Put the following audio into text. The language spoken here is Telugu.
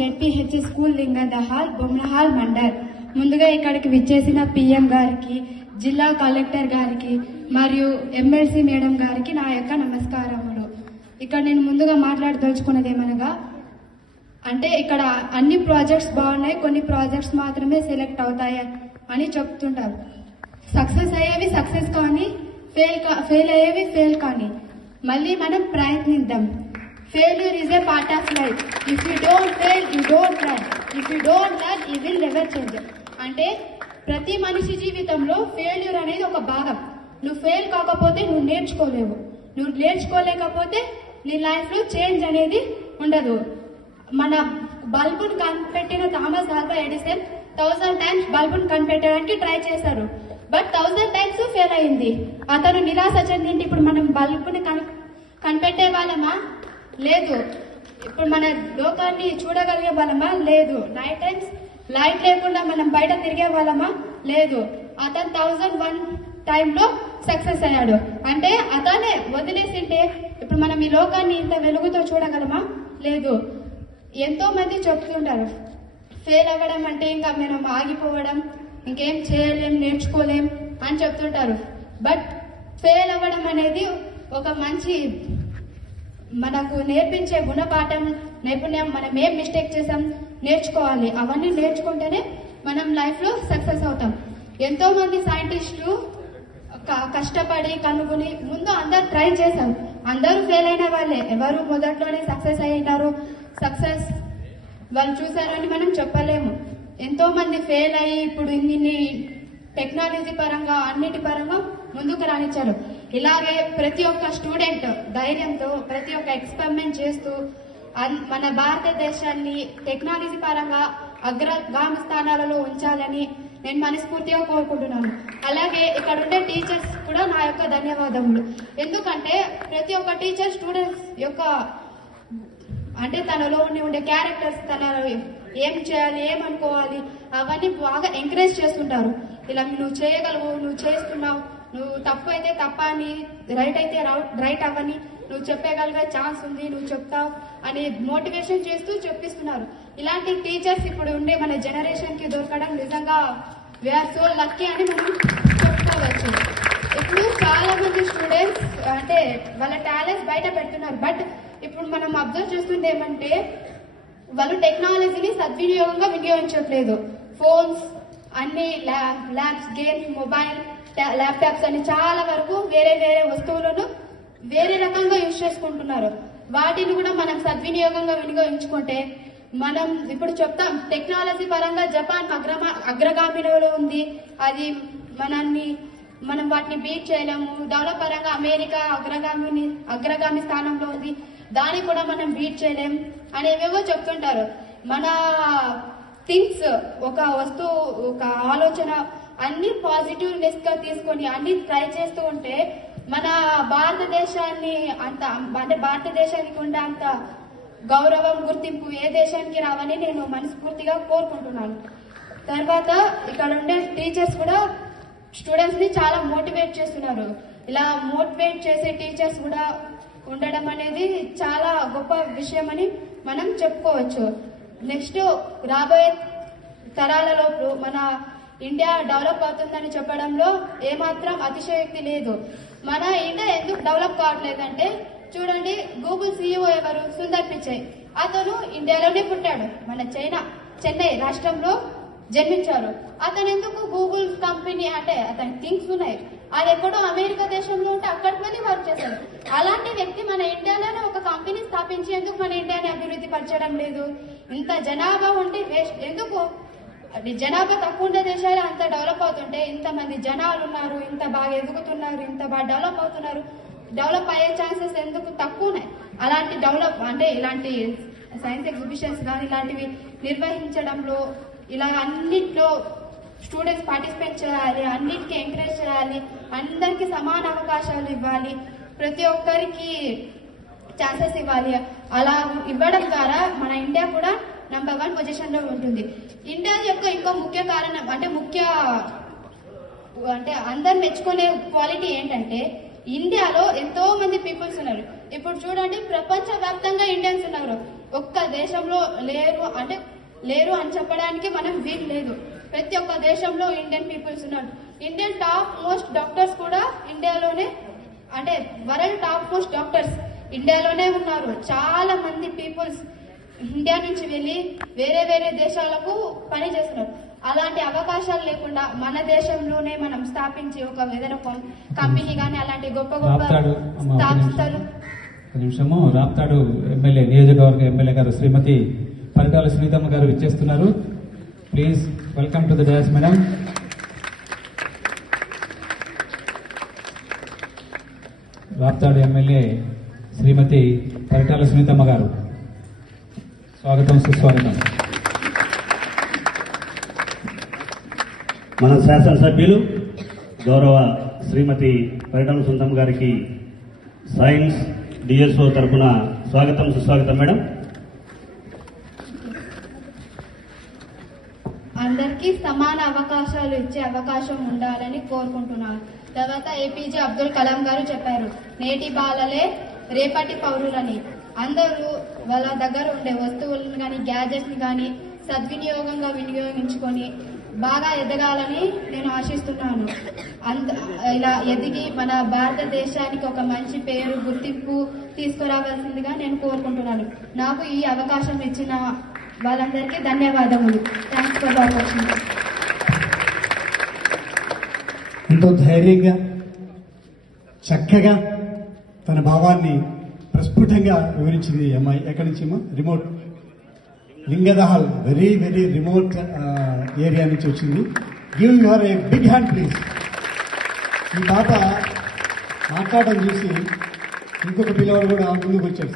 ZPH school Lingadahal Bommalahal mandal. ముందుగా ఇక్కడికి విచ్చేసిన పిఎం గారికి జిల్లా కలెక్టర్ గారికి మరియు ఎమ్మెల్సీ మేడం గారికి నా యొక్క నమస్కారములు. ఇక్కడ నేను ముందుగా మాట్లాడదలుచుకున్నది ఏమనగా అంటే ఇక్కడ అన్ని ప్రాజెక్ట్స్ బాగున్నాయి కొన్ని ప్రాజెక్ట్స్ మాత్రమే సెలెక్ట్ అవుతాయి అని చెప్తుంటారు. సక్సెస్ అయ్యేవి సక్సెస్ కానీ ఫెయిల్ కా ఫెయిల్ అయ్యేవి ఫెయిల్ కానీ మళ్ళీ మనం ప్రయత్నిద్దాం. Failure is a part of life if you don't fail you don't learn if you don't learn you will never change అంటే ప్రతి మనిషి జీవితంలో ఫెయిల్యూర్ అనేది ఒక భాగం. నువ్వు ఫెయిల్ కాకపోతే నువ్వు నేర్చుకోలేవు. నువ్వు నేర్చుకోలేకపోతే నీ లైఫ్లో చేంజ్ అనేది ఉండదు. మన బల్బును కనిపెట్టిన Thomas Alva Edison thousand times బల్బును కనిపెట్టడానికి ట్రై చేశారు. బట్ థౌసండ్ టైమ్స్ ఫెయిల్ అయింది. అతను నిరాశ చెందింటి ఇప్పుడు మనం బల్బుని కనిపెట్టే వాళ్ళమా? లేదు. ఇప్పుడు మన లోకాన్ని చూడగలిగే వాళ్ళమా లేదు. నైట్ టైమ్స్ లైట్ లేకుండా మనం బయట తిరిగే వాళ్ళమా లేదు. అతను థౌజండ్ వన్ టైంలో సక్సెస్ అయ్యాడు. అంటే అతనే వదిలేసింటే ఇప్పుడు మనం ఈ లోకాన్ని ఇంత వెలుగుతో చూడగలమా? లేదు. ఎంతో మంది చెప్తుంటారు ఫెయిల్ అవ్వడం అంటే ఇంకా మనం ఆగిపోవడం ఇంకేం చేయలేం నేర్చుకోలేం అని చెప్తుంటారు. బట్ ఫెయిల్ అవ్వడం అనేది ఒక మంచి మనకు నేర్పించే గుణపాఠం నైపుణ్యం మనం ఏం మిస్టేక్ చేసాం నేర్చుకోవాలి. అవన్నీ నేర్చుకుంటేనే మనం లైఫ్లో సక్సెస్ అవుతాం. ఎంతో మంది సైంటిస్టులు కష్టపడి కనుగొని ముందు అందరు ట్రై చేశారు. అందరూ ఫెయిల్ అయిన వాళ్ళే. ఎవరు మొదట్లోనే సక్సెస్ అయినారు సక్సెస్ వాళ్ళు చూశారు అని మనం చెప్పలేము. ఎంతో మంది ఫెయిల్ అయ్యి ఇప్పుడు ఇన్ని టెక్నాలజీ పరంగా అన్నిటి పరంగా ముందుకు రాణించారు ఇలాగే ప్రతి ఒక్క స్టూడెంట్ ధైర్యంతో ప్రతి ఒక్క ఎక్స్పెరిమెంట్ చేస్తూ అన్- మన భారతదేశాన్ని టెక్నాలజీ పరంగా అగ్రగామి స్థానాలలో ఉంచాలని నేను మనస్ఫూర్తిగా కోరుకుంటున్నాను. అలాగే ఇక్కడ ఉండే టీచర్స్ కూడా నా యొక్క ధన్యవాదములు. ఎందుకంటే ప్రతి ఒక్క టీచర్ స్టూడెంట్స్ యొక్క అంటే తనలో ఉండి ఉండే క్యారెక్టర్స్ తన ఏం చేయాలి ఏమనుకోవాలి అవన్నీ బాగా ఎంకరేజ్ చేస్తుంటారు. ఇలా నువ్వు చేయగలవు నువ్వు చేస్తున్నావు నువ్వు తప్పు అయితే తప్ప అని రైట్ అయితే రైట్ అవ్వని నువ్వు చెప్పగలిగే ఛాన్స్ ఉంది నువ్వు చెప్తావు అని మోటివేషన్ చేస్తూ చెప్పిస్తున్నారు. ఇలాంటి టీచర్స్ ఇప్పుడు ఉండే మన జనరేషన్కి దొరకడం నిజంగా వీఆర్ సో లక్కీ అని మనం చెప్పుకోవచ్చు. ఇప్పుడు చాలా మంది స్టూడెంట్స్ అంటే వాళ్ళ టాలెంట్స్ బయట పెడుతున్నారు. బట్ ఇప్పుడు మనం అబ్జర్వ్ చేస్తుంది ఏమంటే వాళ్ళు టెక్నాలజీని సద్వినియోగంగా వినియోగించట్లేదు. ఫోన్స్ అన్ని ల్యాబ్స్ గేమ్స్ మొబైల్ ల్యాప్టాప్స్ అని చాలా వరకు వేరే వేరే వస్తువులను వేరే రకంగా యూజ్ చేసుకుంటున్నారు. వాటిని కూడా మనం సద్వినియోగంగా వినియోగించుకుంటే మనం ఇప్పుడు చెప్తాం టెక్నాలజీ పరంగా జపాన్ అగ్రమా అగ్రగామిలో ఉంది. అది మనల్ని మనం వాటిని బీట్ చేయలేము. డెవలప్ పరంగా అమెరికా అగ్రగామిని అగ్రగామి స్థానంలో ఉంది. దాన్ని కూడా మనం బీట్ చేయలేం అనేవేవో చెప్తుంటారు. మన థింగ్స్ ఒక వస్తువు ఒక ఆలోచన అన్ని పాజిటివ్నెస్గా తీసుకొని అన్ని ట్రై చేస్తూ ఉంటే మన భారతదేశాన్ని అంత అంటే భారతదేశానికి ఉండే అంత గౌరవం గుర్తింపు ఏ దేశానికి రావని నేను మనస్ఫూర్తిగా కోరుకుంటున్నాను. తర్వాత ఇక్కడ ఉండే టీచర్స్ కూడా స్టూడెంట్స్ని చాలా మోటివేట్ చేస్తున్నారు. ఇలా మోటివేట్ చేసే టీచర్స్ కూడా ఉండడం అనేది చాలా గొప్ప విషయం అని మనం చెప్పుకోవచ్చు. నెక్స్ట్ రాబోయే తరాలలో మన ఇండియా డెవలప్ అవుతుందని చెప్పడంలో ఏమాత్రం అతిశయోక్తి లేదు. మన ఇండియా ఎందుకు డెవలప్ కావట్లేదంటే చూడండి గూగుల్ సీఈఓ ఎవరు? సుందర్ పిచై అతను ఇండియాలోనే పుట్టాడు. మన చైనా చెన్నై రాష్ట్రంలో జన్మించారు. అతను ఎందుకు గూగుల్ కంపెనీ అంటే అతని థింగ్స్ ఉన్నాయి. అది ఎక్కడో అమెరికా దేశంలో ఉంటే అక్కడికి వెళ్ళి వర్క్ చేశారు. అలాంటి వ్యక్తి మన ఇండియాలోనే ఒక కంపెనీ స్థాపించి ఎందుకు మన ఇండియాని అభివృద్ధి పరచడం లేదు? ఇంత జనాభా ఉంటే వేస్ట్. ఎందుకు? అది జనాభా తక్కువ ఉండే దేశాలు అంత డెవలప్ అవుతుంటే ఇంతమంది జనాలు ఉన్నారు ఇంత బాగా ఎదుగుతున్నారు ఇంత బాగా డెవలప్ అవుతున్నారు. డెవలప్ అయ్యే ఛాన్సెస్ ఎందుకు? తక్కువ ఉన్నాయి. అలాంటి డెవలప్ అంటే ఇలాంటి సైన్స్ ఎగ్జిబిషన్స్ కానీ ఇలాంటివి నిర్వహించడంలో ఇలా అన్నిట్లో స్టూడెంట్స్ పార్టిసిపేట్ చేయాలి అన్నిటికీ ఎంకరేజ్ చేయాలి అందరికీ సమాన అవకాశాలు ఇవ్వాలి. ప్రతి ఒక్కరికి ఛాన్సెస్ ఇవ్వాలి. అలా ఇవ్వడం ద్వారా మన ఇండియా కూడా నంబర్ వన్ పొజిషన్లో ఉంటుంది. ఇండియా యొక్క ఇంకో ముఖ్య కారణం అంటే ముఖ్య అంటే అందరు మెచ్చుకునే క్వాలిటీ ఏంటంటే ఇండియాలో ఎంతో మంది పీపుల్స్ ఉన్నారు. ఇప్పుడు చూడండి ప్రపంచ వ్యాప్తంగా ఇండియన్స్ ఉన్నారు. ఒక్క దేశంలో లేరు అంటే లేరు అని చెప్పడానికి మనం వీలు లేదు. ప్రతి ఒక్క దేశంలో ఇండియన్ పీపుల్స్ ఉన్నారు. ఇండియన్ టాప్ మోస్ట్ డాక్టర్స్ కూడా ఇండియాలోనే అంటే వరల్డ్ టాప్ మోస్ట్ డాక్టర్స్ ఇండియాలోనే ఉన్నారు. చాలా మంది పీపుల్స్ ఇండియా నుంచి వెళ్ళి వేరే వేరే దేశాలకు పని చేస్తున్నారు. అలాంటి అవకాశాలు లేకుండా మన దేశంలోనే మనం స్థాపించి ఒక కం- కంపెనీ కానీ అలాంటి గొప్ప గొప్ప ఒక నిమిషము. రాప్తాడు ఎమ్మెల్యే నియోజకవర్గ ఎమ్మెల్యే గారు శ్రీమతి పరిటాల సునీతమ్మ గారు ఇచ్చేస్తున్నారు please welcome to the dais madam Raptadu MLA Srimathi Paritala Sunithamma garu. స్వాగతం సుస్వాగతం. మన శాసనసభ్యులు గౌరవ శ్రీమతి పరిటాల సుందరం గారికి సైన్స్ డిఎస్ఓ తరపున స్వాగతం సుస్వాగతం మేడం. అందరికీ సమాన అవకాశాలు ఇచ్చే అవకాశం ఉండాలని కోరుకుంటున్నాను. తర్వాత ఏపీజే అబ్దుల్ కలాం గారు చెప్పారు నేటి బాలలే రేపటి పౌరులని. అందరూ వాళ్ళ దగ్గర ఉండే వస్తువులను కానీ గ్యాజెట్ని కానీ సద్వినియోగంగా వినియోగించుకొని బాగా ఎదగాలని నేను ఆశిస్తున్నాను. అంత ఇలా ఎదిగి మన భారతదేశానికి ఒక మంచి పేరు గుర్తింపు తీసుకురావాల్సిందిగా నేను కోరుకుంటున్నాను. నాకు ఈ అవకాశం ఇచ్చిన వాళ్ళందరికీ ధన్యవాదములు. థ్యాంక్స్ ఫర్ ఆపర్చునిటీ ఎంతో ధైర్యంగా చక్కగా తన భావాన్ని ప్రస్ఫుటంగా వివరించింది అమ్మాయి. ఎక్కడి నుంచి అమ్మా? Remote. Lingadahal very very remote area నుంచి వచ్చింది. Give your a big hand please ఈ పాప మాట్లాడడం చూసి ఇంకొక పిల్లవాడు కూడా ముందుకు వచ్చాడు.